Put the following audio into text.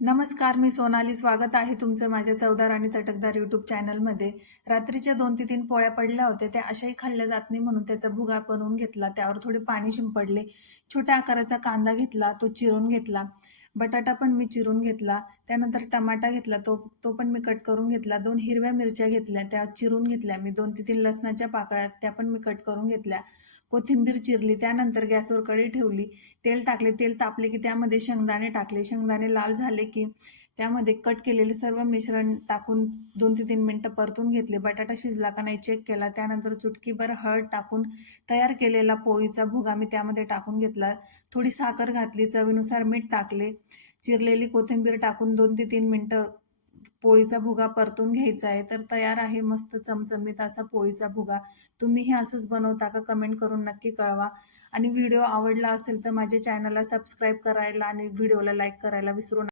नमस्कार, मी सोनाली. स्वागत आहे तुमचं माझ्या चवदार आणि चटकदार यूट्यूब चॅनलमध्ये. रात्रीच्या 2 ते 3 पोळ्या पडल्या होत्या. त्या अशाही खाल्ल्या जात नाही म्हणून त्याचा भुगा बनवून घेतला. त्यावर थोडे पाणी शिंपडले. छोट्या आकाराचा कांदा घेतला, तो चिरून घेतला. बटाटा पण मी चिरून घेतला. त्यानंतर टमाटा घेतला, तो तो पण मी कट करून घेतला. 2 हिरव्या मिरच्या घेतल्या, त्या चिरून घेतल्या मी. 2 ते 3 लसणाच्या पाकळ्या, त्या पण मी कट करून घेतल्या. कोथिंबीर चिरली. त्यानंतर गॅसवर कढई ठेवली. तेल टाकले. तेल तापले की त्यामध्ये शेंगदाणे टाकले. शेंगदाणे लाल झाले की त्यामध्ये कट केलेले सर्व मिश्रण टाकून 2 ते 3 मिनिटं परतून घेतले. बटाटा शिजला का नाही चेक केला. त्यानंतर चुटकीभर हळद टाकून तयार केलेला पोळीचा भुगा मी त्यामध्ये टाकून घेतला. थोडी साखर घातली. चवीनुसार मीठ टाकले. चिरलेली कोथिंबीर टाकून 2 ते 3 मिनिटं पोळीचा भुगा परतून घ्यायचा आहे. तर तयार आहे मस्त चमचमीत असा पोळीचा भुगा. तुम्हीही असंच बनवता का? कमेंट करून नक्की कळवा. आणि व्हिडिओ आवडला असेल तर माझ्या चॅनलला सबस्क्राईब करायला आणि व्हिडिओला लाईक करायला विसरू नका.